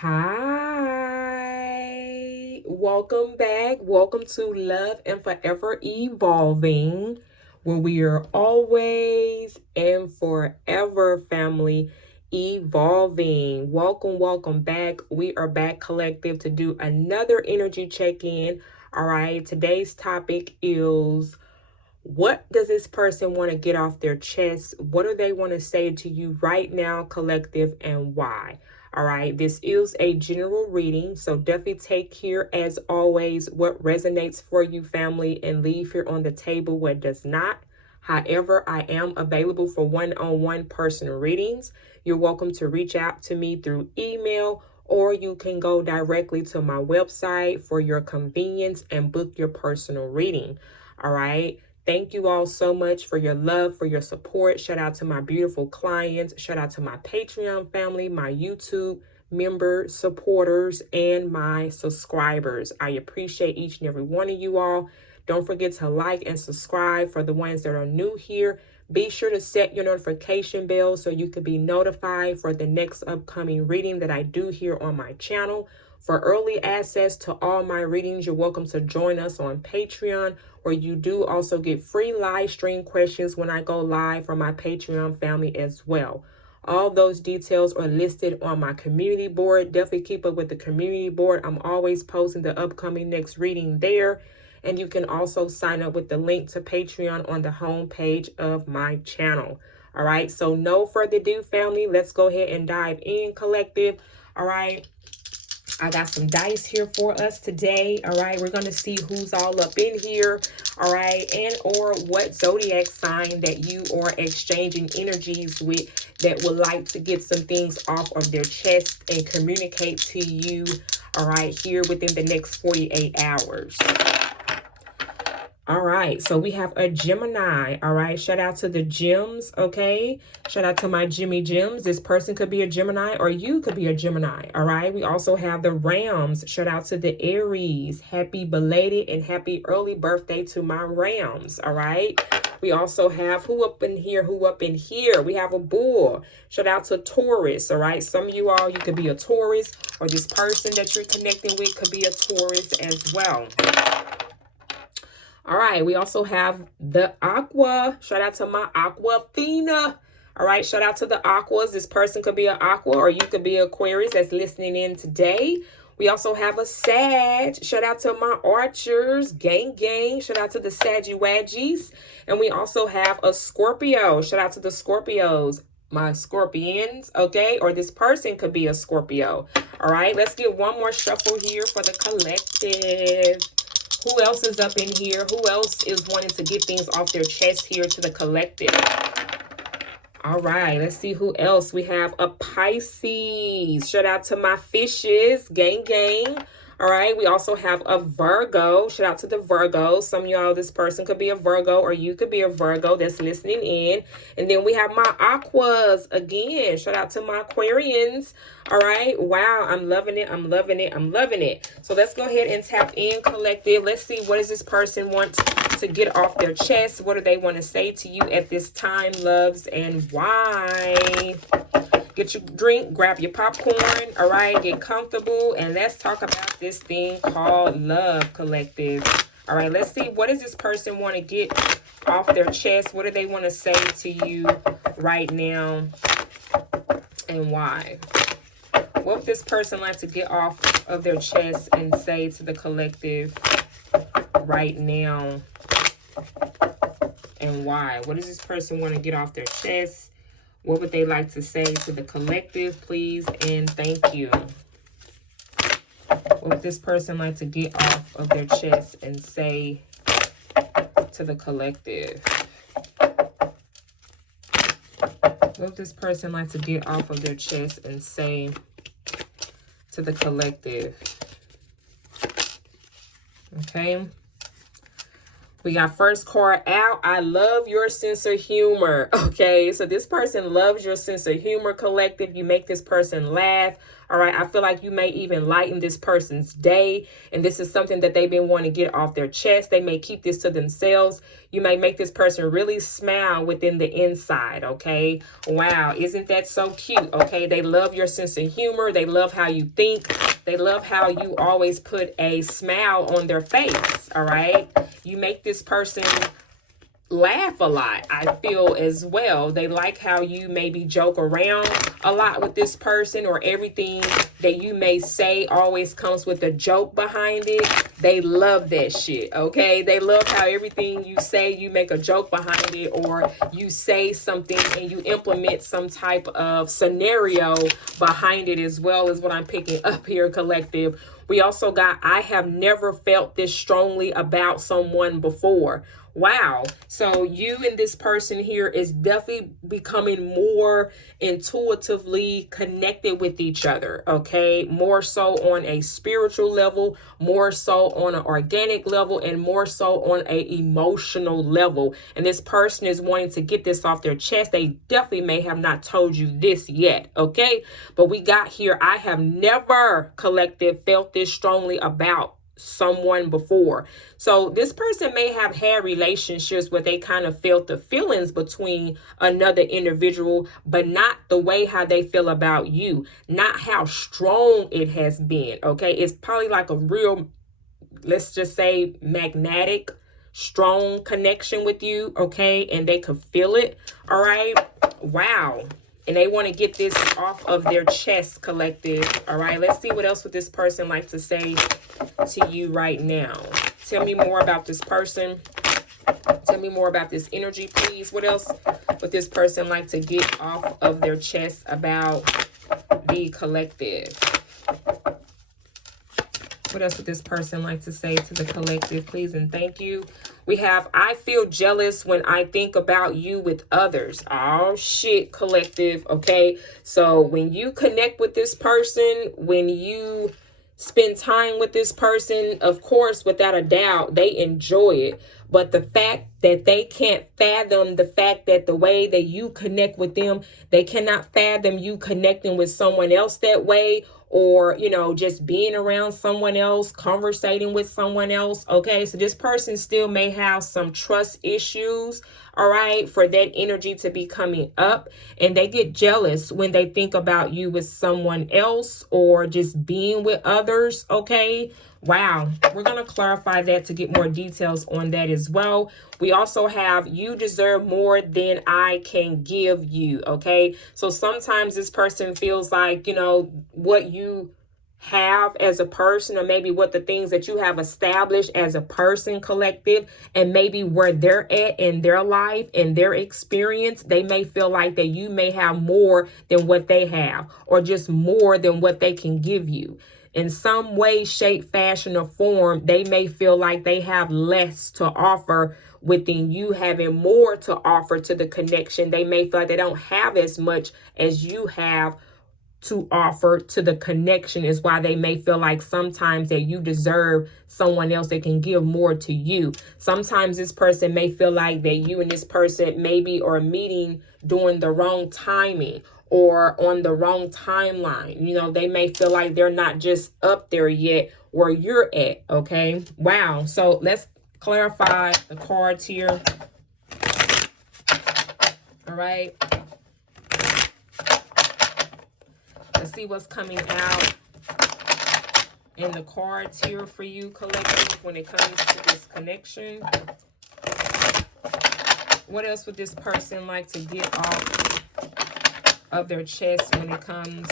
Hi, welcome back. Welcome to Love and Forever Evolving, where we are always and forever family evolving. Welcome back. We are back collective to do another energy check-in. All right, today's topic is, what does this person want to get off their chest? What do they want to say to you right now, collective, and why? All right, this is a general reading, so definitely take here, as always, what resonates for you, family, and leave here on the table what does not. However, I am available for one-on-one personal readings. You're welcome to reach out to me through email, or you can go directly to my website for your convenience and book your personal reading. All right. Thank you all so much for your love, for your support. Shout out to my beautiful clients. Shout out to my Patreon family, my YouTube members, supporters, and my subscribers. I appreciate each and every one of you all. Don't forget to like and subscribe for the ones that are new here. Be sure to set your notification bell so you can be notified for the next upcoming reading that I do here on my channel. For early access to all my readings, you're welcome to join us on Patreon, where you do also get free live stream questions when I go live for my Patreon family as well. All those details are listed on my community board. Definitely keep up with the community board. I'm always posting the upcoming next reading there. And you can also sign up with the link to Patreon on the home page of my channel. All right, so no further ado, family. Let's go ahead and dive in, collective. All right. I got some dice here for us today. All right, we're going to see who's all up in here. All right, and or what zodiac sign that you are exchanging energies with that would like to get some things off of their chest and communicate to you, all right, here within the next 48 hours. All right, so we have a Gemini. All right, shout out to the gems. Okay, shout out to my Jimmy Gems. This person could be a Gemini, or you could be a Gemini. All right, we also have the Rams. Shout out to the Aries. Happy belated and happy early birthday to my Rams. All right, we also have who up in here? We have a Bull. Shout out to Taurus. All right, some of you all, you could be a Taurus, or this person that you're connecting with could be a Taurus as well. All right, we also have the Aqua. Shout out to my Aquafina. All right, shout out to the Aquas. This person could be an Aqua, or you could be Aquarius that's listening in today. We also have a Sag. Shout out to my Archers. Gang. Shout out to the Saggy-Waggies. And we also have a Scorpio. Shout out to the Scorpios. My Scorpions, okay? Or this person could be a Scorpio. All right, let's get one more shuffle here for the collective. Who else is up in here? Who else is wanting to get things off their chest here to the collective? All right, let's see who else. We have a Pisces. Shout out to my fishes. Gang. All right, we also have a Virgo. Shout out to the Virgos. Some of y'all, this person could be a Virgo, or you could be a Virgo that's listening in. And then we have my Aquas again. Shout out to my Aquarians. All right, wow, I'm loving it. So let's go ahead and tap in, collective. Let's see, what does this person want to get off their chest? What do they want to say to you at this time, loves, and why? Get your drink, grab your popcorn, all right? Get comfortable, and let's talk about this thing called love, collective. All right, let's see, what does this person want to get off their chest? What do they want to say to you right now, and why? What would this person like to get off of their chest and say to the collective right now, and why? What does this person want to get off their chest? What would they like to say to the collective, please, and thank you? What would this person like to get off of their chest and say to the collective? What would this person like to get off of their chest and say to the collective? Okay. We got first card out. I love your sense of humor. Okay, so this person loves your sense of humor, collective. You make this person laugh. All right, I feel like you may even lighten this person's day. And this is something that they've been wanting to get off their chest. They may keep this to themselves. You may make this person really smile within the inside. Okay, wow, isn't that so cute? Okay, they love your sense of humor. They love how you think. They love how you always put a smile on their face. All right, you make this person laugh a lot, I feel, as well. They like how you maybe joke around a lot with this person, or everything that you may say always comes with a joke behind it. They love that shit. Okay, they love how everything you say, you make a joke behind it, or you say something and you implement some type of scenario behind it as well, is what I'm picking up here, collective. We also got, I have never felt this strongly about someone before. Wow. So you and this person here is definitely becoming more intuitively connected with each other. Okay. More so on a spiritual level, more so on an organic level, and more so on a emotional level. And this person is wanting to get this off their chest. They definitely may have not told you this yet. Okay. But we got here, I have never, collective, felt this strongly about someone before. So this person may have had relationships where they kind of felt the feelings between another individual, but not the way how they feel about you, not how strong it has been. Okay, it's probably like a real, let's just say, magnetic, strong connection with you. Okay, and they could feel it. All right, wow. And they want to get this off of their chest, collective. All right, let's see what else would this person like to say to you right now. Tell me more about this person. Tell me more about this energy, please. What else would this person like to get off of their chest about the collective? What else would this person like to say to the collective, please and thank you? We have, I feel jealous when I think about you with others. Oh, shit, collective, okay? So when you connect with this person, when you spend time with this person, of course, without a doubt, they enjoy it. But the fact that they can't fathom the fact that the way that you connect with them, they cannot fathom you connecting with someone else that way, or, you know, just being around someone else, conversating with someone else. Okay, so this person still may have some trust issues, all right, for that energy to be coming up. And they get jealous when they think about you with someone else or just being with others. Okay, wow. We're going to clarify that to get more details on that as well. We also have, you deserve more than I can give you. Okay, so sometimes this person feels like, you know, what you have as a person, or maybe what the things that you have established as a person, collective, and maybe where they're at in their life and their experience, they may feel like that you may have more than what they have, or just more than what they can give you. In some way, shape, fashion, or form, they may feel like they have less to offer within you having more to offer to the connection. They may feel like they don't have as much as you have to offer to the connection, is why they may feel like sometimes that you deserve someone else that can give more to you. Sometimes this person may feel like that you and this person maybe are meeting during the wrong timing or on the wrong timeline. You know, they may feel like they're not just up there yet where you're at. Okay, wow. So let's clarify the cards here. All right, let's see what's coming out in the cards here for you, collective, when it comes to this connection. What else would this person like to get off of their chest when it comes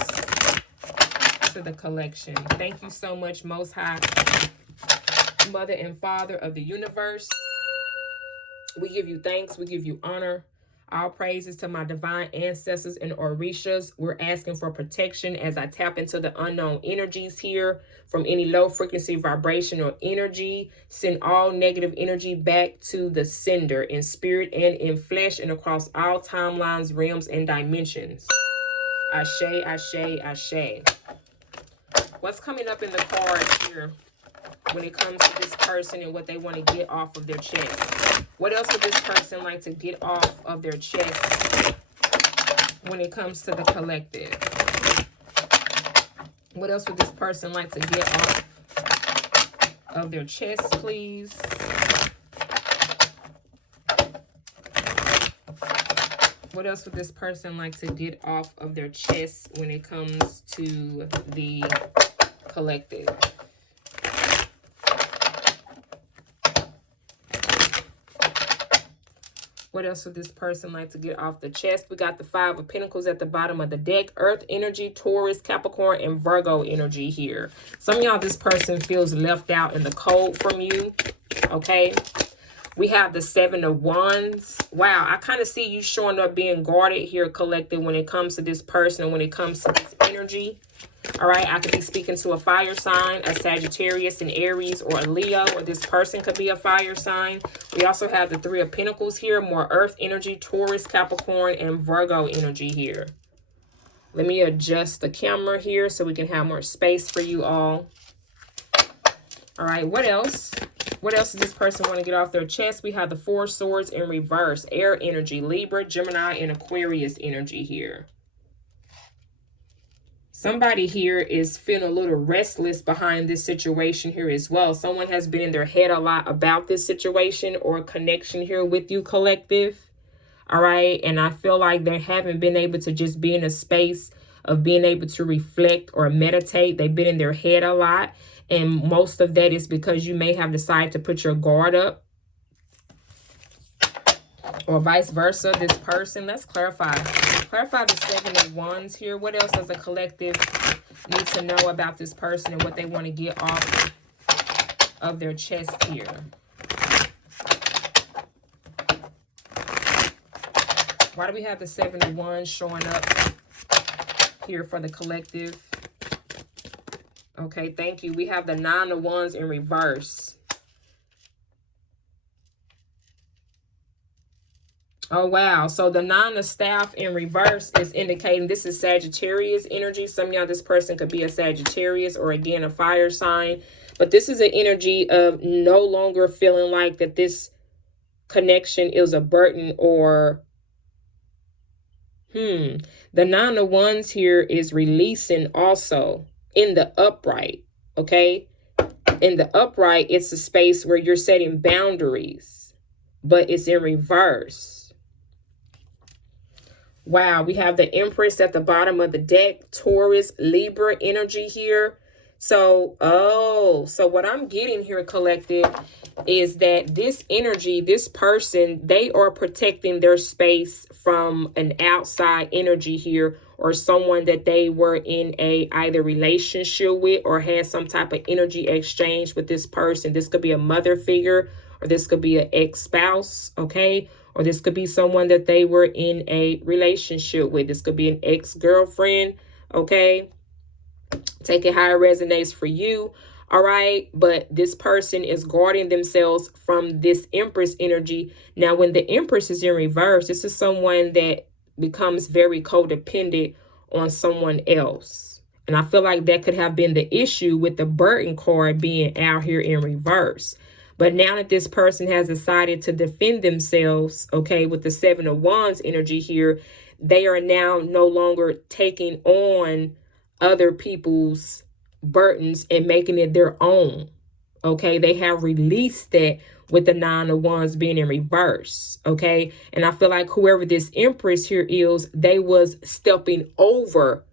to the collection? Thank you so much, Most High, Mother and Father of the universe. We give you thanks. We give you honor. All praises to my divine ancestors and orishas. We're asking for protection as I tap into the unknown energies here from any low frequency vibration or energy. Send all negative energy back to the sender in spirit and in flesh and across all timelines, realms, and dimensions. Ashe, ashe, ashe. What's coming up in the cards here when it comes to this person and what they want to get off of their chest? What else would this person like to get off of their chest when it comes to the collective? What else would this person like to get off of their chest, please? What else would this person like to get off of their chest when it comes to the collective? What else would this person like to get off the chest? We got the Five of Pentacles at the bottom of the deck. Earth energy, Taurus, Capricorn, and Virgo energy here. Some of y'all, this person feels left out in the cold from you. Okay. We have the Seven of Wands. Wow, I kind of see you showing up being guarded here, collective, when it comes to this person and when it comes to this energy. All right, I could be speaking to a fire sign, a Sagittarius, an Aries, or a Leo, or this person could be a fire sign. We also have the Three of Pentacles here, more Earth energy, Taurus, Capricorn, and Virgo energy here. Let me adjust the camera here so we can have more space for you all. All right, what else? What else does this person want to get off their chest? We have the Four Swords in reverse. Air energy, Libra, Gemini, and Aquarius energy here. Somebody here is feeling a little restless behind this situation here as well. Someone has been in their head a lot about this situation or connection here with you, collective. All right. And I feel like they haven't been able to just be in a space of being able to reflect or meditate. They've been in their head a lot. And most of that is because you may have decided to put your guard up. Or vice versa, this person. Let's clarify. Clarify the Seven of Wands here. What else does a collective need to know about this person and what they want to get off of their chest here? Why do we have the Seven of Wands showing up here for the collective? Okay, thank you. We have the Nine of Wands in reverse. Oh, wow. So the Nine of Staff in reverse is indicating this is Sagittarius energy. Some of y'all, this person could be a Sagittarius or, again, a fire sign. But this is an energy of no longer feeling like that this connection is a burden or... The Nine of Wands here is releasing also in the upright, okay? In the upright, it's a space where you're setting boundaries, but it's in reverse. Wow, we have the Empress at the bottom of the deck, Taurus, Libra energy here. So, so what I'm getting here, collective, is that this energy, this person, they are protecting their space from an outside energy here, or someone that they were in a either relationship with or had some type of energy exchange with this person. This could be a mother figure, or this could be an ex-spouse, okay? Or this could be someone that they were in a relationship with. This could be an ex-girlfriend, okay? Take it how it resonates for you. All right. But this person is guarding themselves from this Empress energy. Now, when the Empress is in reverse, this is someone that becomes very codependent on someone else. And I feel like that could have been the issue with the burden card being out here in reverse. But now that this person has decided to defend themselves, okay, with the Seven of Wands energy here, they are now no longer taking on other people's burdens and making it their own. Okay, they have released that with the Nine of Wands being in reverse. Okay, and I feel like whoever this Empress here is, they was stepping over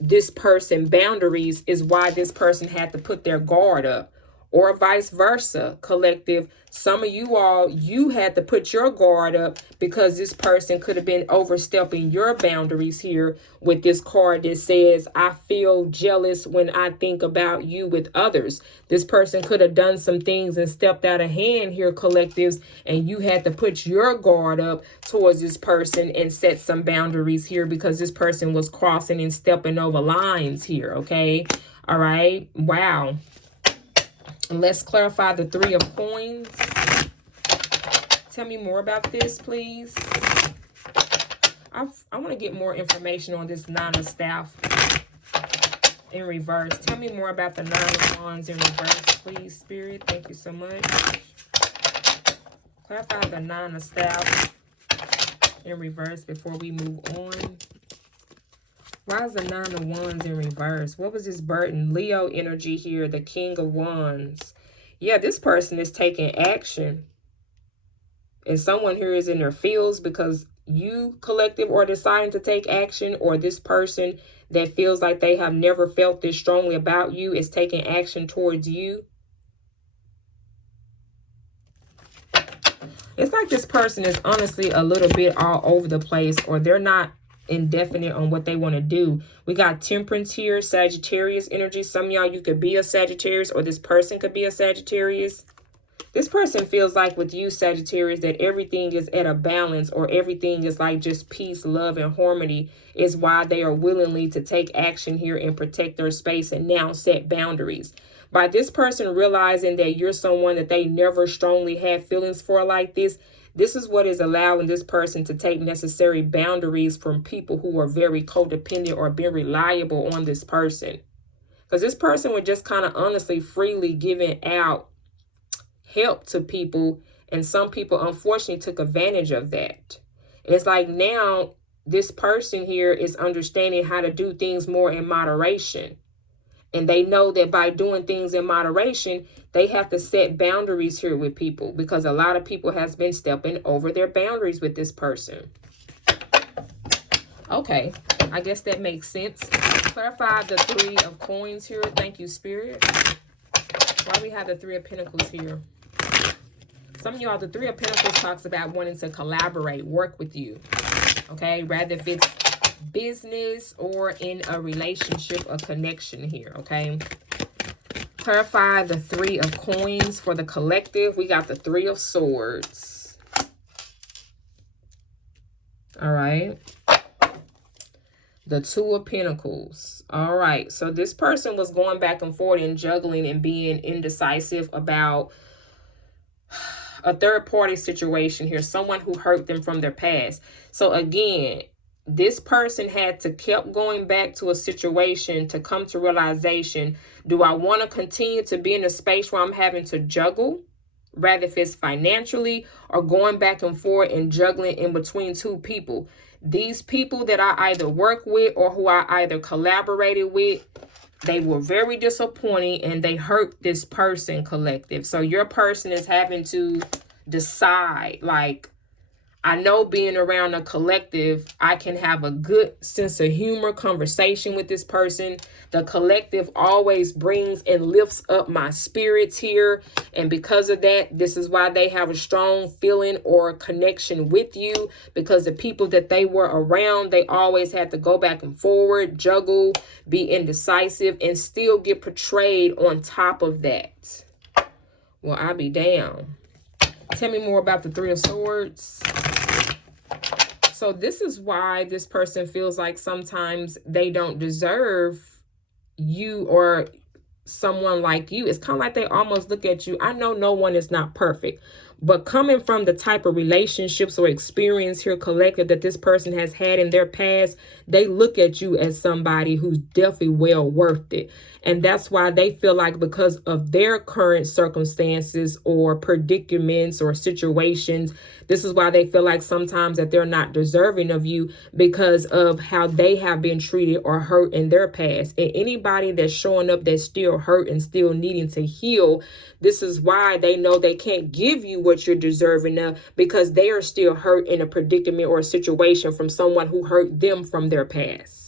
this person boundaries, is why this person had to put their guard up. Or vice versa, collective. Some of you all, you had to put your guard up because this person could have been overstepping your boundaries here with this card that says, I feel jealous when I think about you with others. This person could have done some things and stepped out of hand here, collectives, and you had to put your guard up towards this person and set some boundaries here because this person was crossing and stepping over lines here, okay? All right. Wow. And let's clarify the Three of Coins. Tell me more about this, please. I want to get more information on this Nine of Staff in reverse. Tell me more about the Nine of Wands in reverse, please, Spirit. Thank you so much. Clarify the Nine of Staffs in reverse before we move on. Why is the Nine of Wands in reverse? What was this burden? Leo energy here, the King of Wands. Yeah, this person is taking action. And someone here is in their feels because you, collective, are deciding to take action, or this person that feels like they have never felt this strongly about you is taking action towards you. It's like this person is honestly a little bit all over the place, or they're not indefinite on what they want to do. We got Temperance here, Sagittarius energy. Some of y'all, you could be a Sagittarius, or this person could be a Sagittarius. This person feels like with you, Sagittarius, that everything is at a balance, or everything is like just peace, love, and harmony is why they are willingly to take action here and protect their space and now set boundaries. By this person realizing that you're someone that they never strongly had feelings for like this, this is what is allowing this person to take necessary boundaries from people who are very codependent or being reliable on this person. Because this person was just kind of honestly freely giving out help to people, and some people unfortunately took advantage of that. And it's like now this person here is understanding how to do things more in moderation, and they know that by doing things in moderation, they have to set boundaries here with people, because a lot of people has been stepping over their boundaries with this person. Okay, I guess that makes sense. Clarify the Three of Coins here. Thank you, Spirit. Why we have the Three of Pentacles here? Some of y'all, the Three of Pentacles talks about wanting to collaborate, work with you. Okay, rather if it's business or in a relationship, a connection here. Okay. Clarify the Three of Coins for the collective. We got the Three of Swords. All right. The Two of Pentacles. All right. So this person was going back and forth and juggling and being indecisive about a third party situation here, someone who hurt them from their past. So again, this person had to keep going back to a situation to come to realization, do I want to continue to be in a space where I'm having to juggle, rather if it's financially, or going back and forth and juggling in between two people? These people that I either work with or who I either collaborated with, they were very disappointing and they hurt this person, collective. So your person is having to decide, like, I know being around a collective, I can have a good sense of humor, conversation with this person. The collective always brings and lifts up my spirits here. And because of that, this is why they have a strong feeling or connection with you, because the people that they were around, they always had to go back and forward, juggle, be indecisive, and still get portrayed on top of that. Well, I'll be damned. Tell me more about the Three of Swords. So this is why this person feels like sometimes they don't deserve you or someone like you. It's kind of like they almost look at you. I know no one is not perfect, but coming from the type of relationships or experience here, collective, that this person has had in their past, they look at you as somebody who's definitely well worth it. And that's why they feel like because of their current circumstances or predicaments or situations, this is why they feel like sometimes that they're not deserving of you because of how they have been treated or hurt in their past. And anybody that's showing up that's still hurt and still needing to heal, this is why they know they can't give you what you're deserving of, because they are still hurt in a predicament or a situation from someone who hurt them from their past.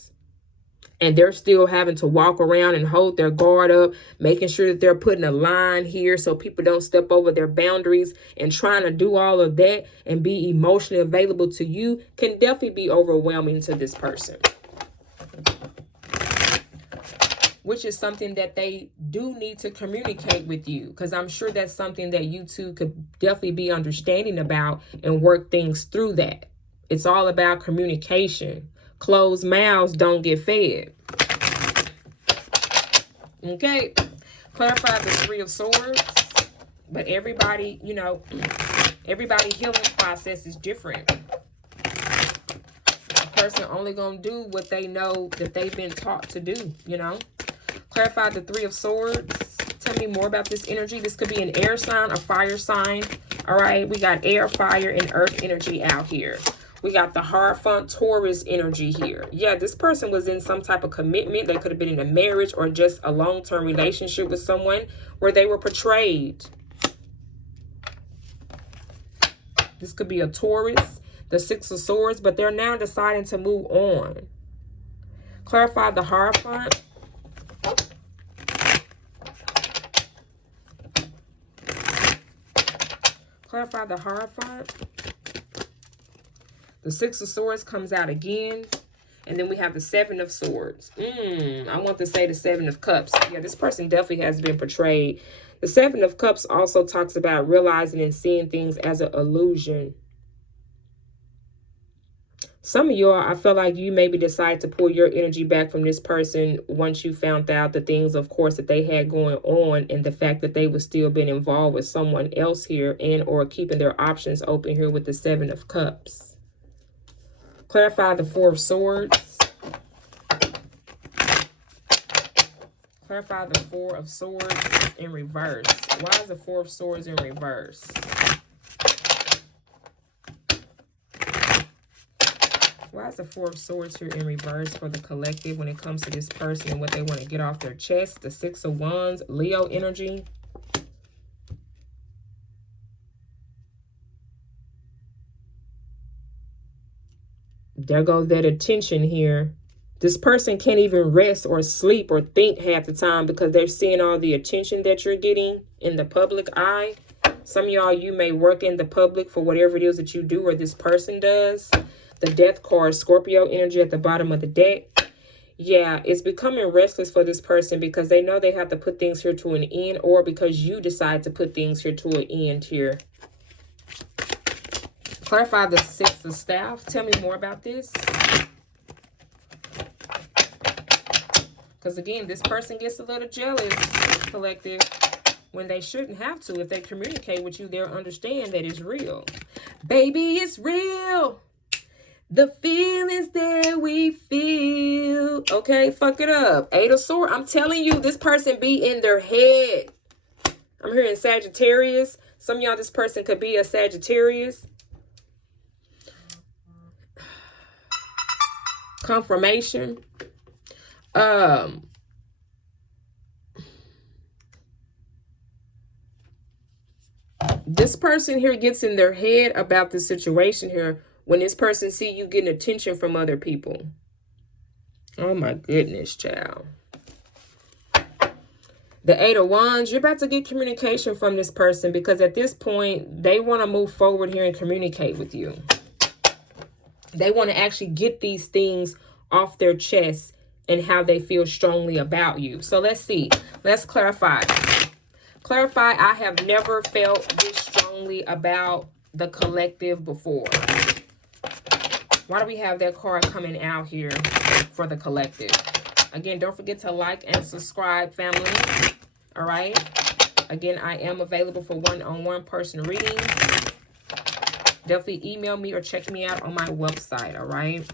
And they're still having to walk around and hold their guard up, making sure that they're putting a line here so people don't step over their boundaries, and trying to do all of that and be emotionally available to you can definitely be overwhelming to this person. Which is something that they do need to communicate with you, because I'm sure that's something that you two could definitely be understanding about and work things through that. It's all about communication. Closed mouths don't get fed. Okay. Clarify the Three of Swords. But everybody, you know, everybody healing process is different. A person only gonna do what they know that they've been taught to do, you know. Clarify the Three of Swords. Tell me more about this energy. This could be an air sign, a fire sign. All right, we got air, fire, and earth energy out here. We got the Hierophant Taurus energy here. Yeah, this person was in some type of commitment. They could have been in a marriage or just a long-term relationship with someone where they were portrayed. This could be a Taurus, the Six of Swords, but they're now deciding to move on. Clarify the Hierophant. Clarify the Hierophant. The Six of Swords comes out again. And then we have the Seven of Swords. I want to say the Seven of Cups. Yeah, this person definitely has been portrayed. The Seven of Cups also talks about realizing and seeing things as an illusion. Some of y'all, I feel like you maybe decide to pull your energy back from this person once you found out the things, of course, that they had going on and the fact that they would still been involved with someone else here and or keeping their options open here with the Seven of Cups. Clarify the Four of Swords. Clarify the Four of Swords in reverse. Why is the Four of Swords in reverse? Why is the Four of Swords here in reverse for the collective when it comes to this person and what they want to get off their chest? The Six of Wands, Leo energy. There goes that attention here. This person can't even rest or sleep or think half the time because they're seeing all the attention that you're getting in the public eye. Some of y'all, you may work in the public for whatever it is that you do or this person does. The Death card, Scorpio energy at the bottom of the deck. Yeah, it's becoming restless for this person because they know they have to put things here to an end or because you decide to put things here to an end here. Clarify the Six of Staff. Tell me more about this. Because again, this person gets a little jealous, collective, when they shouldn't have to. If they communicate with you, they'll understand that it's real. Baby, it's real. The feelings that we feel. Okay, fuck it up. Eight of Swords. I'm telling you, this person be in their head. I'm hearing Sagittarius. Some of y'all, this person could be a Sagittarius. Confirmation. This person here gets in their head about the situation here when this person see you getting attention from other people. Oh my goodness, child. The Eight of Wands, you're about to get communication from this person because at this point, they want to move forward here and communicate with you. They want to actually get these things off their chest and how they feel strongly about you. So let's see. Let's clarify. Clarify, I have never felt this strongly about the collective before. Why do we have that card coming out here for the collective? Again, don't forget to like and subscribe, family. All right. Again, I am available for one-on-one personal readings. Definitely email me or check me out on my website. All right.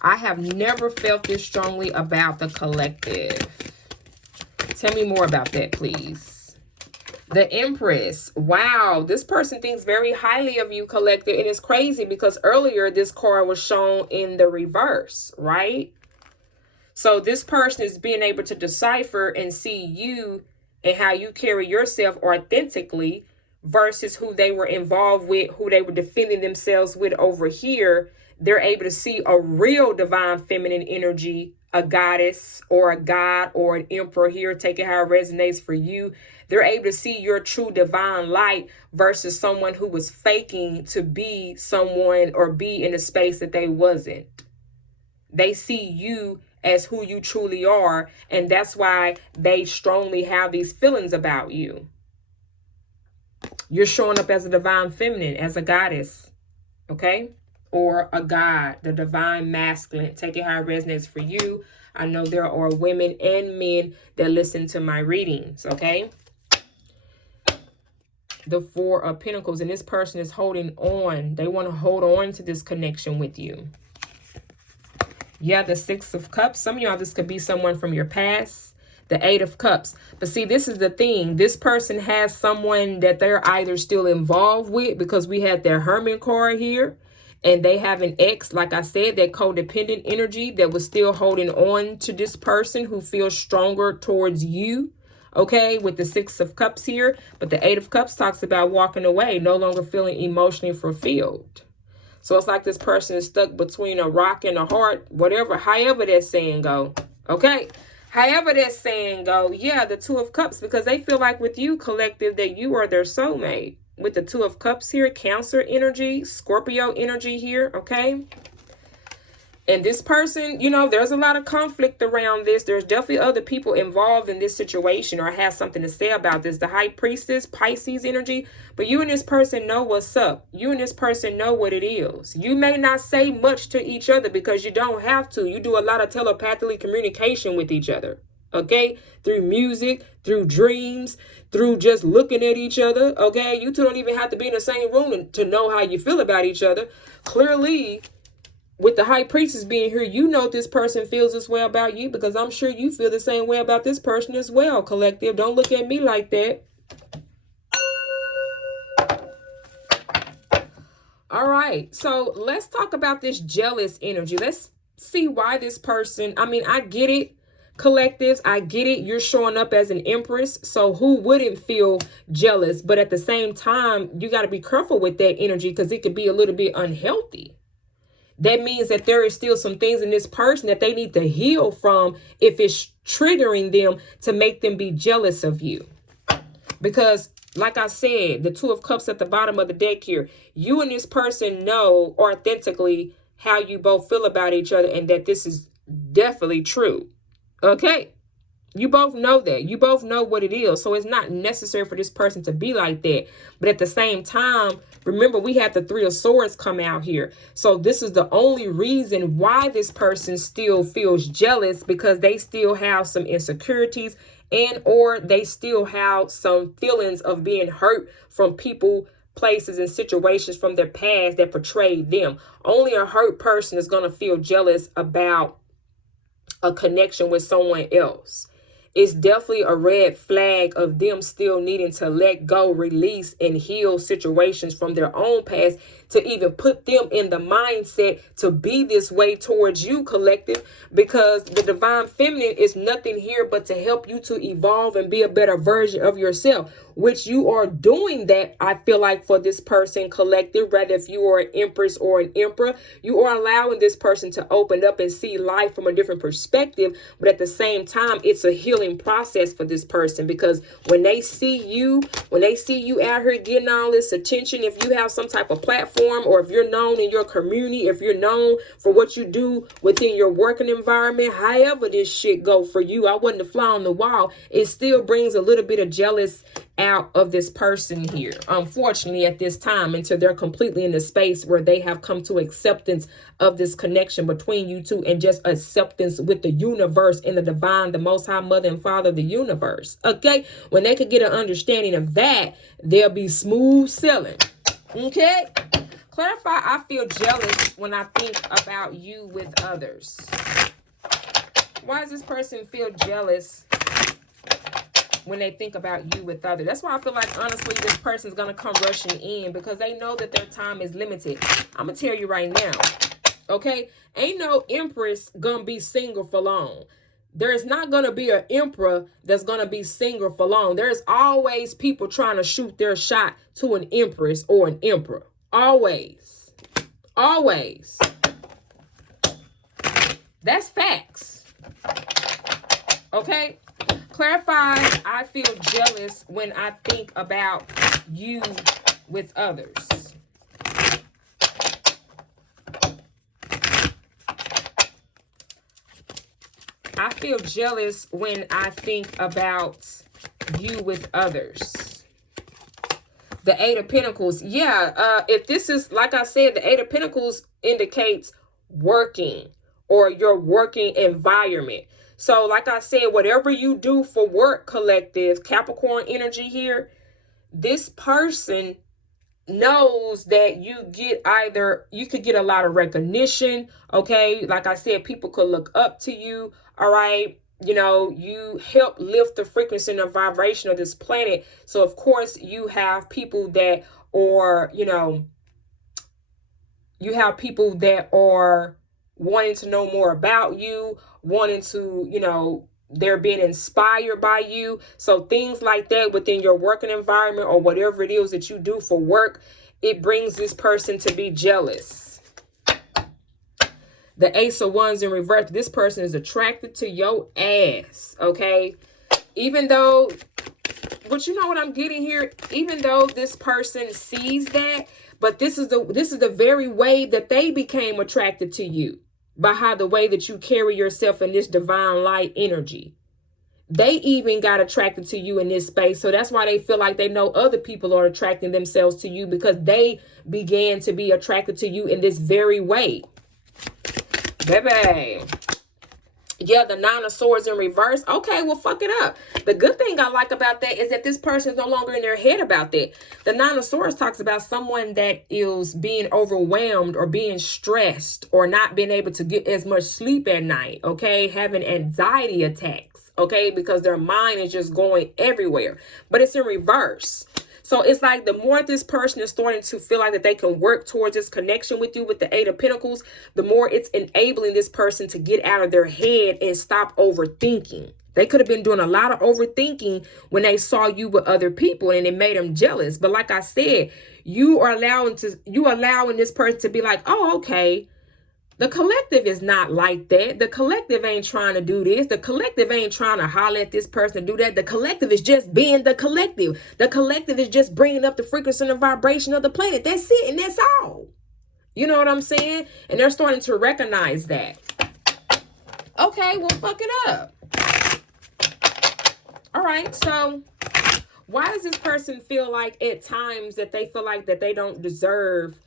I have never felt this strongly about the collective. Tell me more about that, please. The Empress. Wow, this person thinks very highly of you, collective. And it's crazy because earlier this card was shown in the reverse, right? So this person is being able to decipher and see you and how you carry yourself authentically versus who they were involved with, who they were defending themselves with over here. They're able to see a real divine feminine energy, a goddess or a god or an emperor here. Take it how it resonates for you. They're able to see your true divine light versus someone who was faking to be someone or be in a space that they wasn't. They see you as who you truly are. And that's why they strongly have these feelings about you. You're showing up as a divine feminine, as a goddess. Okay? Or a god, the divine masculine. Take it how it resonates for you. I know there are women and men that listen to my readings, okay? The Four of Pentacles, and this person is holding on. They want to hold on to this connection with you. Yeah, the Six of Cups. Some of y'all, this could be someone from your past. The Eight of Cups. But see, this is the thing. This person has someone that they're either still involved with, because we had their Hermit card here. And they have an ex, like I said, that codependent energy that was still holding on to this person who feels stronger towards you. Okay, with the Six of Cups here. But the Eight of Cups talks about walking away, no longer feeling emotionally fulfilled. So it's like this person is stuck between a rock and a hard, whatever, however that saying go. Okay. However that saying go, yeah, the Two of Cups, because they feel like with you, collective, that you are their soulmate. With the Two of Cups here, Cancer energy, Scorpio energy here, okay? And this person, you know, there's a lot of conflict around this. There's definitely other people involved in this situation or have something to say about this. The High Priestess, Pisces energy. But you and this person know what's up. You and this person know what it is. You may not say much to each other because you don't have to. You do a lot of telepathically communication with each other. Okay? Through music, through dreams, through just looking at each other. Okay? You two don't even have to be in the same room to know how you feel about each other. Clearly, with the High Priestess being here, you know this person feels this way about you, because I'm sure you feel the same way about this person as well, collective. Don't look at me like that. All right. So let's talk about this jealous energy. Let's see why this person, I mean, I get it, collectives. I get it. You're showing up as an empress. So who wouldn't feel jealous? But at the same time, you got to be careful with that energy, because it could be a little bit unhealthy. That means that there is still some things in this person that they need to heal from if it's triggering them to make them be jealous of you. Because, like I said, the Two of Cups at the bottom of the deck here, you and this person know authentically how you both feel about each other, and that this is definitely true. Okay? You both know that. You both know what it is. So it's not necessary for this person to be like that. But at the same time, remember, we had the Three of Swords come out here. So this is the only reason why this person still feels jealous, because they still have some insecurities, and or they still have some feelings of being hurt from people, places, and situations from their past that portrayed them. Only a hurt person is going to feel jealous about a connection with someone else. It's definitely a red flag of them still needing to let go, release, and heal situations from their own past to even put them in the mindset to be this way towards you, collective, because the divine feminine is nothing here but to help you to evolve and be a better version of yourself, which you are doing that, I feel like, for this person, collective. Rather, if you are an empress or an emperor, you are allowing this person to open up and see life from a different perspective. But at the same time, it's a healing process for this person, because when they see you out here getting all this attention, if you have some type of platform, or if you're known in your community, if you're known for what you do within your working environment, however this shit go for you, I wasn't a fly on the wall, it still brings a little bit of jealous out of this person here, unfortunately, at this time, until they're completely in the space where they have come to acceptance of this connection between you two, and just acceptance with the universe and the divine, the most high mother and father of the universe. Okay, when they could get an understanding of that, they'll be smooth sailing. Okay, clarify. I feel jealous when I think about you with others. Why does this person feel jealous when they think about you with others? That's why I feel like, honestly, this person's going to come rushing in, because they know that their time is limited. I'm going to tell you right now, okay? Ain't no empress going to be single for long. There is not going to be an emperor that's going to be single for long. There's always people trying to shoot their shot to an empress or an emperor. Always. Always. That's facts. Okay? Clarify, I feel jealous when I think about you with others. I feel jealous when I think about you with others. The Eight of Pentacles. Yeah, if this is, like I said, the Eight of Pentacles indicates working or your working environment. So like I said, whatever you do for work, collective, Capricorn energy here, this person knows that you could get a lot of recognition. Okay, like I said, people could look up to you. All right, you help lift the frequency and the vibration of this planet. So of course you have people that, or you have people that are wanting to know more about you, wanting to, they're being inspired by you. So things like that within your working environment or whatever it is that you do for work, it brings this person to be jealous. The Ace of Wands in reverse, this person is attracted to your ass, okay? Even though, but you know what I'm getting here? Even though this person sees that, but this is the very way that they became attracted to you, by how the way that you carry yourself in this divine light energy. They even got attracted to you in this space. So that's why they feel like they know other people are attracting themselves to you, because they began to be attracted to you in this very way. Baby. Yeah, the Nine of Swords in reverse. Okay, well, fuck it up. The good thing I like about that is that this person is no longer in their head about that. The Nine of Swords talks about someone that is being overwhelmed or being stressed or not being able to get as much sleep at night, okay? Having anxiety attacks, okay? Because their mind is just going everywhere. But it's in reverse. So it's like the more this person is starting to feel like that they can work towards this connection with you with the Eight of Pentacles, the more it's enabling this person to get out of their head and stop overthinking. They could have been doing a lot of overthinking when they saw you with other people and it made them jealous. But like I said, you allowing this person to be like, oh, okay. The collective is not like that. The collective ain't trying to do this. The collective ain't trying to holler at this person to do that. The collective is just being the collective. The collective is just bringing up the frequency and the vibration of the planet. That's it, and that's all. You know what I'm saying? And they're starting to recognize that. Okay, well, fuck it up. All right, so why does this person feel like at times that they feel like that they don't deserve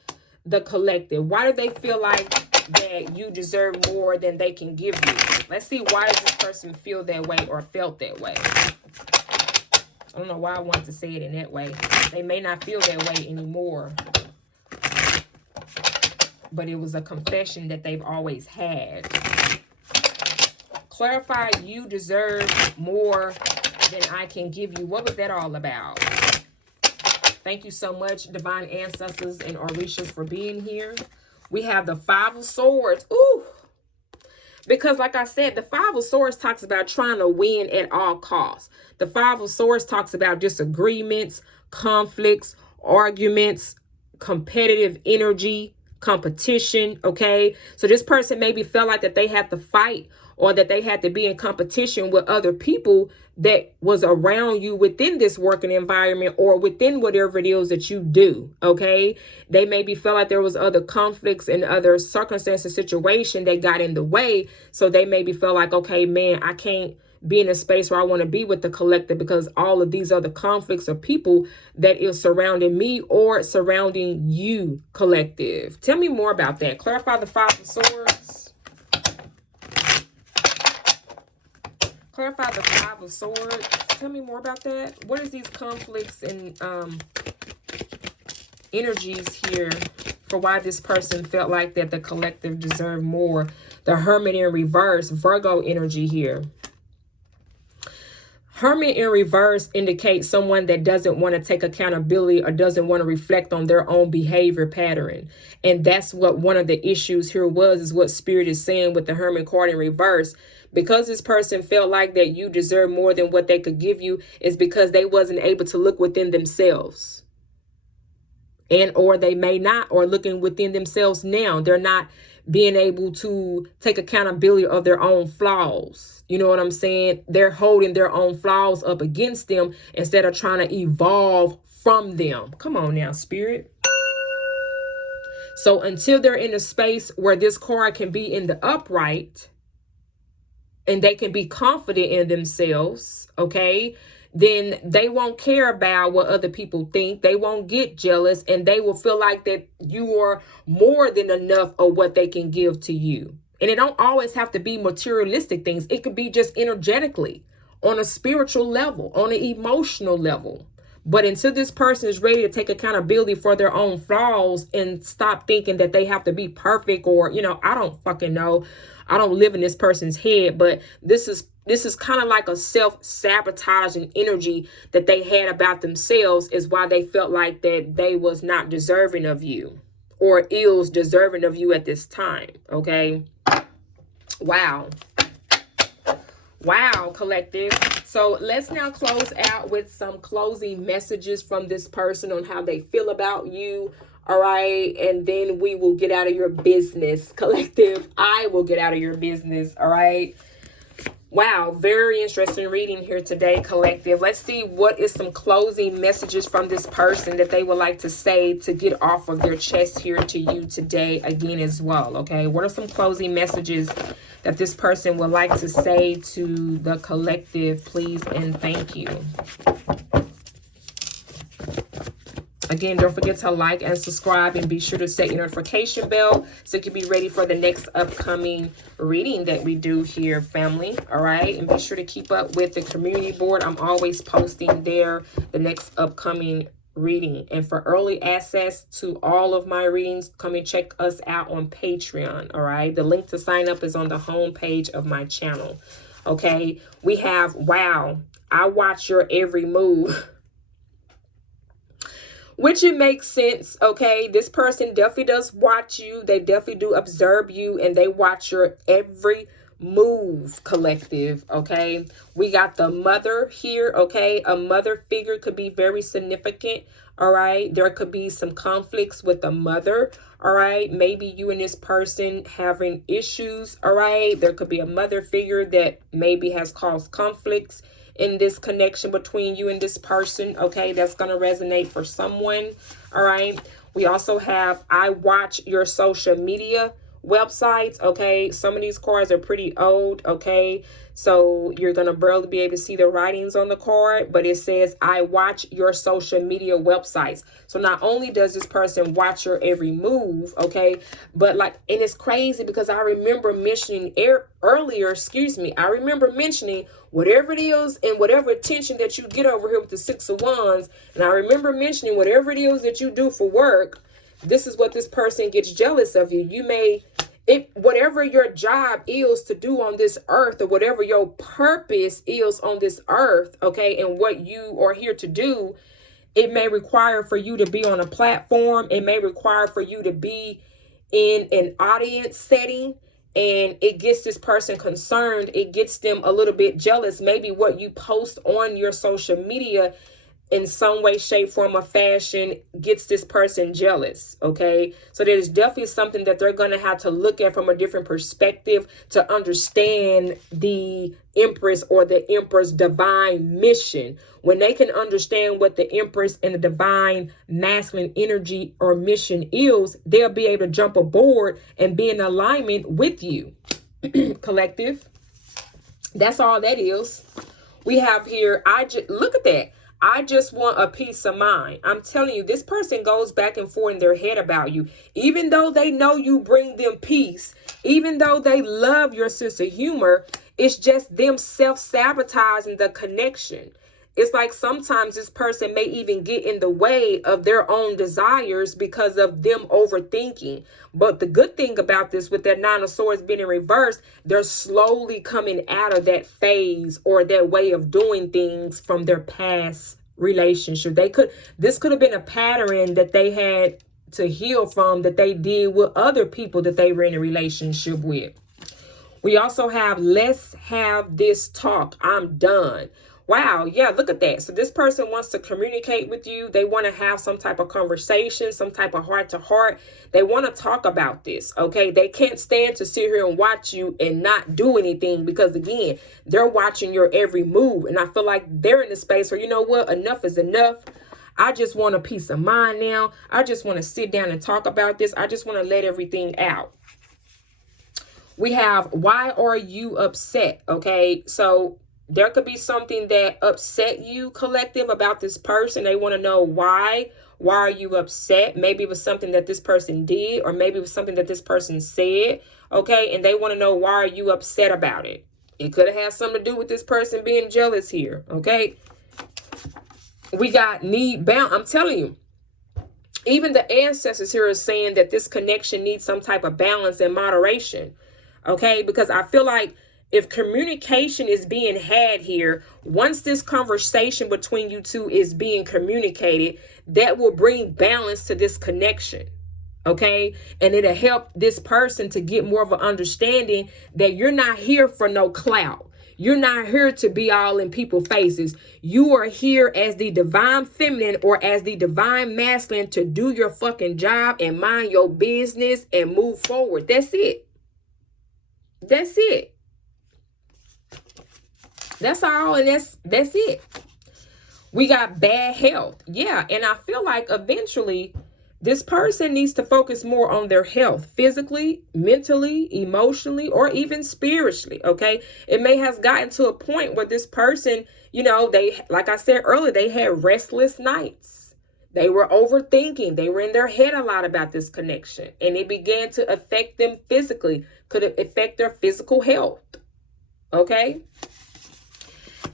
the collective? Why do they feel like that you deserve more than they can give you? Let's see, why does this person feel that way or felt that way? I don't know why I wanted to say it in that way. They may not feel that way anymore, but it was a confession that they've always had. Clarify, you deserve more than I can give you. What was that all about? Thank you so much, divine ancestors and Orishas, for being here. We have the Five of Swords. Ooh. Because like I said, the Five of Swords talks about trying to win at all costs. The Five of Swords talks about disagreements, conflicts, arguments, competitive energy, competition, okay? So this person maybe felt like that they had to fight or that they had to be in competition with other people that was around you within this working environment or within whatever it is that you do, okay? They maybe felt like there was other conflicts and other circumstances, situation that got in the way. So they maybe felt like, okay, man, I can't be in a space where I want to be with the collective because all of these other conflicts of people that is surrounding me or surrounding you, collective. Tell me more about that. Clarify the Five of Swords. Clarify the Five of Swords. Tell me more about that. What is these conflicts and energies here for why this person felt like that the collective deserved more? The Hermit in reverse, Virgo energy here. Hermit in reverse indicates someone that doesn't want to take accountability or doesn't want to reflect on their own behavior pattern. And that's what one of the issues here was, is what Spirit is saying with the Hermit card in reverse. Because this person felt like that you deserve more than what they could give you is because they wasn't able to look within themselves. And or they may not, or looking within themselves now. They're not being able to take accountability of their own flaws. You know what I'm saying? They're holding their own flaws up against them instead of trying to evolve from them. Come on now, Spirit. So until they're in a space where this card can be in the upright and they can be confident in themselves, okay, then they won't care about what other people think. They won't get jealous, and they will feel like that you are more than enough of what they can give to you. And it don't always have to be materialistic things. It could be just energetically, on a spiritual level, on an emotional level. But until this person is ready to take accountability for their own flaws and stop thinking that they have to be perfect, or, I don't fucking know. I don't live in this person's head, but this is kind of like a self-sabotaging energy that they had about themselves, is why they felt like that they was not deserving of you, or is deserving of you at this time. Okay. Wow. Wow, collective. So let's now close out with some closing messages from this person on how they feel about you. All right. And then we will get out of your business, collective. I will get out of your business. All right. Wow, very interesting reading here today, collective. Let's see what is some closing messages from this person that they would like to say to get off of their chest here to you today again as well, okay? What are some closing messages that this person would like to say to the collective, please and thank you? Again, don't forget to like and subscribe, and be sure to set your notification bell so you can be ready for the next upcoming reading that we do here, family. All right. And be sure to keep up with the community board. I'm always posting there the next upcoming reading. And for early access to all of my readings, come and check us out on Patreon. All right. The link to sign up is on the home page of my channel. Okay. We have, wow, I watch your every move. Which it makes sense, okay? This person definitely does watch you. They definitely do observe you, and they watch your every move, collective, okay? We got the mother here, okay? A mother figure could be very significant, all right? There could be some conflicts with the mother, all right? Maybe you and this person having issues, all right? There could be a mother figure that maybe has caused conflicts in this connection between you and this person, okay? That's going to resonate for someone, all right? We also have, I watch your social media websites, okay? Some of these cards are pretty old, okay? So you're going to barely be able to see the writings on the card, but it says, I watch your social media websites. So not only does this person watch your every move, okay, but like, and it's crazy because I remember mentioning earlier, I remember mentioning whatever it is and whatever attention that you get over here with the Six of Wands. And I remember mentioning whatever it is that you do for work, this is what this person gets jealous of you. You may, whatever your job is to do on this earth, or whatever your purpose is on this earth, okay, and what you are here to do, it may require for you to be on a platform. It may require for you to be in an audience setting, and it gets this person concerned. It gets them a little bit jealous. Maybe what you post on your social media in some way, shape, form, or fashion gets this person jealous, okay? So there's definitely something that they're going to have to look at from a different perspective to understand the Empress or the Emperor's divine mission. When they can understand what the Empress and the divine masculine energy or mission is, they'll be able to jump aboard and be in alignment with you, collective. That's all that is. We have here, look at that. I just want a peace of mind. I'm telling you, this person goes back and forth in their head about you. Even though they know you bring them peace, even though they love your sense of humor, it's just them self-sabotaging the connection. It's like sometimes this person may even get in the way of their own desires because of them overthinking. But the good thing about this, with that Nine of Swords being in reverse, they're slowly coming out of that phase or that way of doing things from their past relationship. This could have been a pattern that they had to heal from, that they did with other people that they were in a relationship with. We also have, let's have this talk. I'm done. Wow, yeah, look at that. So this person wants to communicate with you. They want to have some type of conversation, some type of heart to heart. They want to talk about this, okay? They can't stand to sit here and watch you and not do anything because, again, they're watching your every move. And I feel like they're in a space where, you know what, enough is enough. I just want a peace of mind now. I just want to sit down and talk about this. I just want to let everything out. We have, why are you upset? Okay, so there could be something that upset you, collective, about this person. They want to know why. Why are you upset? Maybe it was something that this person did, or maybe it was something that this person said. Okay, and they want to know, why are you upset about it? It could have had something to do with this person being jealous here. Okay. We got need bound. I'm telling you, even the ancestors here are saying that this connection needs some type of balance and moderation. Okay, because I feel like if communication is being had here, once this conversation between you two is being communicated, that will bring balance to this connection. Okay, and it'll help this person to get more of an understanding that you're not here for no clout. You're not here to be all in people's faces. You are here as the divine feminine or as the divine masculine to do your fucking job and mind your business and move forward. That's it. That's it. That's all, and that's it. We got bad health. Yeah, and I feel like eventually this person needs to focus more on their health, physically, mentally, emotionally, or even spiritually, okay? It may have gotten to a point where this person, you know, they, like I said earlier, they had restless nights. They were overthinking. They were in their head a lot about this connection, and it began to affect them physically, could affect their physical health, okay?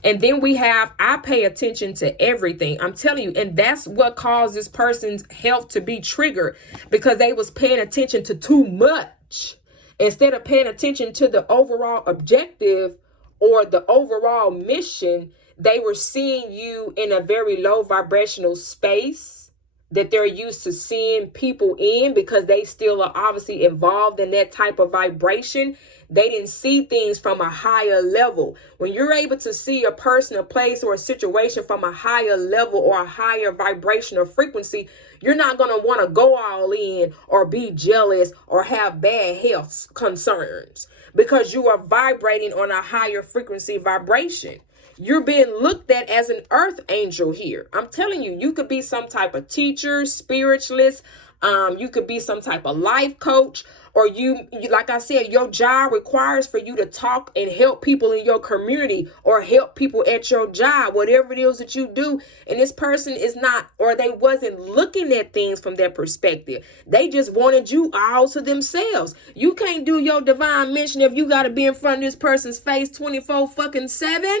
And then we have, I pay attention to everything. I'm telling you, and that's what caused this person's health to be triggered, because they was paying attention to too much instead of paying attention to the overall objective or the overall mission. They were seeing you in a very low vibrational space that they're used to seeing people in, because they still are obviously involved in that type of vibration. They didn't see things from a higher level. When you're able to see a person, a place, or a situation from a higher level or a higher vibrational frequency, you're not going to want to go all in or be jealous or have bad health concerns, because you are vibrating on a higher frequency vibration. You're being looked at as an earth angel here. I'm telling you, you could be some type of teacher, spiritualist. You could be some type of life coach, or you, like I said, your job requires for you to talk and help people in your community or help people at your job, whatever it is that you do. And this person is not, or they wasn't looking at things from their perspective. They just wanted you all to themselves. You can't do your divine mission if you got to be in front of this person's face 24/7.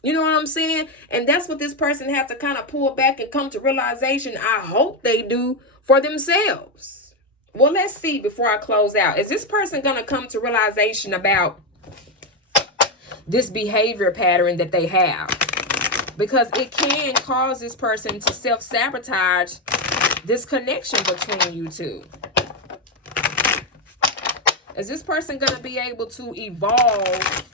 You know what I'm saying? And that's what this person has to kind of pull back and come to realization. I hope they do for themselves. Well, let's see before I close out. Is this person going to come to realization about this behavior pattern that they have? Because it can cause this person to self-sabotage this connection between you two. Is this person going to be able to evolve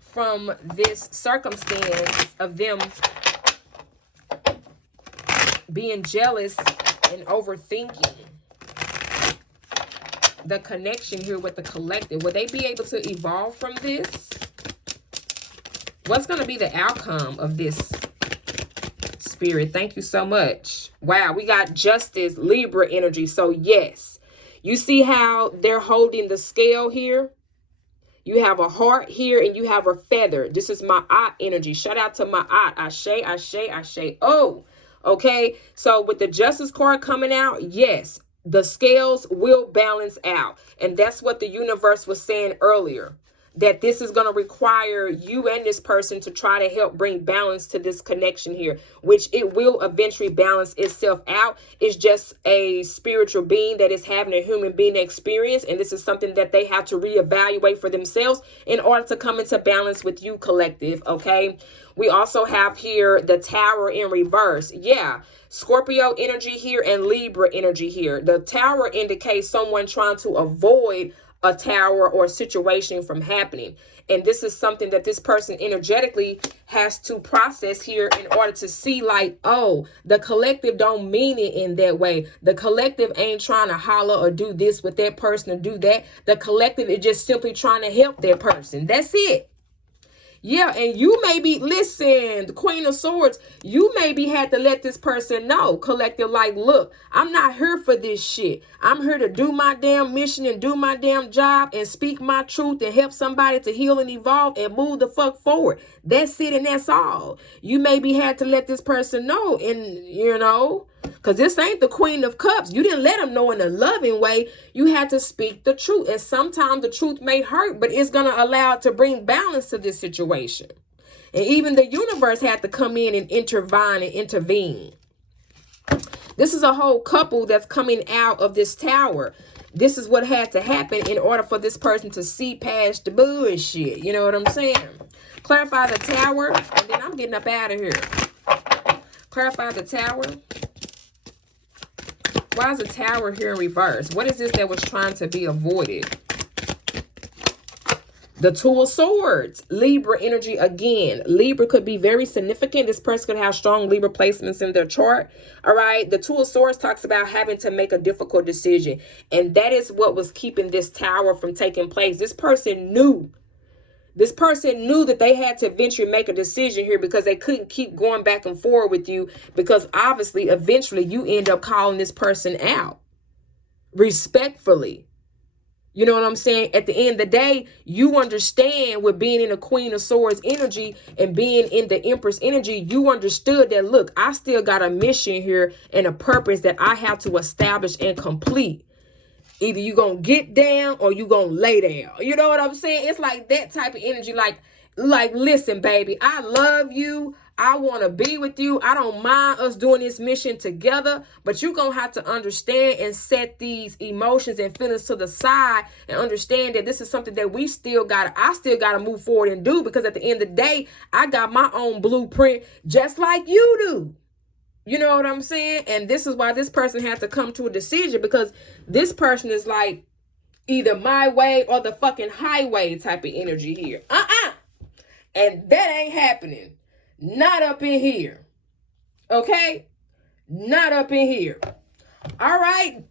from this circumstance of them being jealous and overthinking the connection here with the collective? Will they be able to evolve from this? What's going to be the outcome of this, Spirit? Thank you so much. Wow, we got Justice, Libra energy. So yes, you see how they're holding the scale here? You have a heart here and you have a feather. This is my aunt energy. Shout out to my aunt. Ashe, ashe, ashe. Oh, okay. So with the Justice card coming out, yes, the scales will balance out. And that's what the universe was saying earlier, that this is going to require you and this person to try to help bring balance to this connection here, which it will eventually balance itself out. It's just a spiritual being that is having a human being experience. And this is something that they have to reevaluate for themselves in order to come into balance with you, collective. Okay. We also have here the Tower in reverse. Yeah. Scorpio energy here and Libra energy here. The Tower indicates someone trying to avoid a tower or a situation from happening. And this is something that this person energetically has to process here in order to see, like, oh, the collective don't mean it in that way. The collective ain't trying to holler or do this with that person or do that. The collective is just simply trying to help that person. That's it. Yeah, and you maybe, listen, the Queen of Swords, you maybe had to let this person know, collective, like, look, I'm not here for this shit. I'm here to do my damn mission and do my damn job and speak my truth and help somebody to heal and evolve and move the fuck forward. That's it, and that's all. You maybe had to let this person know, and, you know, because this ain't the Queen of Cups. You didn't let them know in a loving way. You had to speak the truth. And sometimes the truth may hurt, but it's going to allow it to bring balance to this situation. And even the universe had to come in and intervene. This is a whole couple that's coming out of this tower. This is what had to happen in order for this person to see past the bullshit. You know what I'm saying? Clarify the tower, and then I'm getting up out of here. Clarify the tower. Why is the tower here in reverse? What is this that was trying to be avoided? The Two of Swords, Libra energy again. Libra could be very significant. This person could have strong Libra placements in their chart. All right. The Two of Swords talks about having to make a difficult decision. And that is what was keeping this tower from taking place. This person knew. This person knew that they had to eventually make a decision here because they couldn't keep going back and forth with you, because obviously, eventually, you end up calling this person out respectfully. You know what I'm saying? At the end of the day, you understand with being in a Queen of Swords energy and being in the Empress energy, you understood that, look, I still got a mission here and a purpose that I have to establish and complete. Either you gonna get down or you gonna lay down. You know what I'm saying? It's like that type of energy. Like, listen, baby, I love you. I want to be with you. I don't mind us doing this mission together, but you're going to have to understand and set these emotions and feelings to the side and understand that this is something that I still got to move forward and do, because at the end of the day, I got my own blueprint just like you do. You know what I'm saying? And this is why this person had to come to a decision, because this person is like either my way or the fucking highway type of energy here. And that ain't happening. Not up in here. Okay? Not up in here. All right.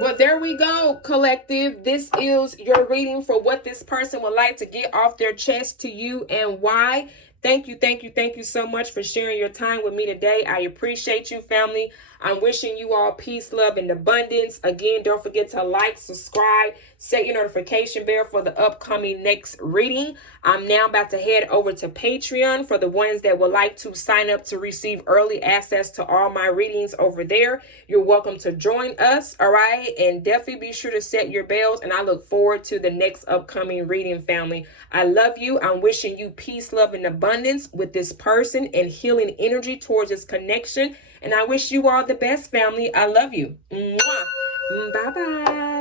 Well, there we go, collective. This is your reading for what this person would like to get off their chest to you and why. Thank you so much for sharing your time with me today. I appreciate you, family. I'm wishing you all peace, love, and abundance. Again, don't forget to like, subscribe, set your notification bell for the upcoming next reading. I'm now about to head over to Patreon for the ones that would like to sign up to receive early access to all my readings over there. You're welcome to join us, all right? And definitely be sure to set your bells, and I look forward to the next upcoming reading, family. I love you. I'm wishing you peace, love, and abundance with this person and healing energy towards this connection. And I wish you all the best, family. I love you. Mwah. Bye-bye.